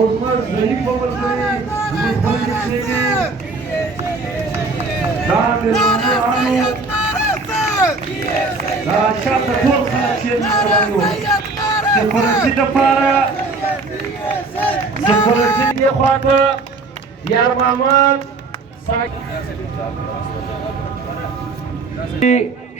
Olmaz zayıf olmasını daha bir anı daha şartı çok sanatçılarımız Sekuriti de para Sekuriti de kuatı Yar Mahmud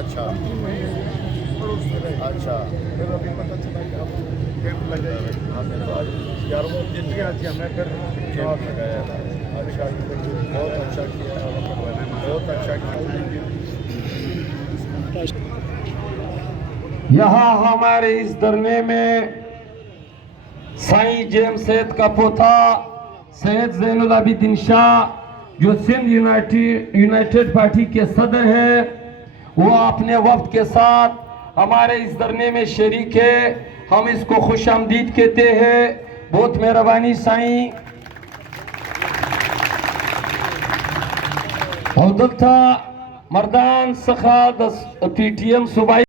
अच्छा अच्छा फिर अभी पता चला कि आप कैंप लगाइए हमने तो आज 11 जितनी आज हमने फिर कैंप लगाया था अच्छा बहुत अच्छा किया बहुत अच्छा किया यहाँ हमारे इस धरने में साईं जेम्स सैयद का पोता सैयद जैनुल आबिदीन शाह जो सिंध यूनाइटेड पार्टी के सदर है वो अपने वक्त के साथ हमारे इस धरने में शरीक है। हम इसको खुश आमदीद कहते हैं। बहुत मेहरबानी साईं और दल्ता मर्दान सखा PTM सूबाई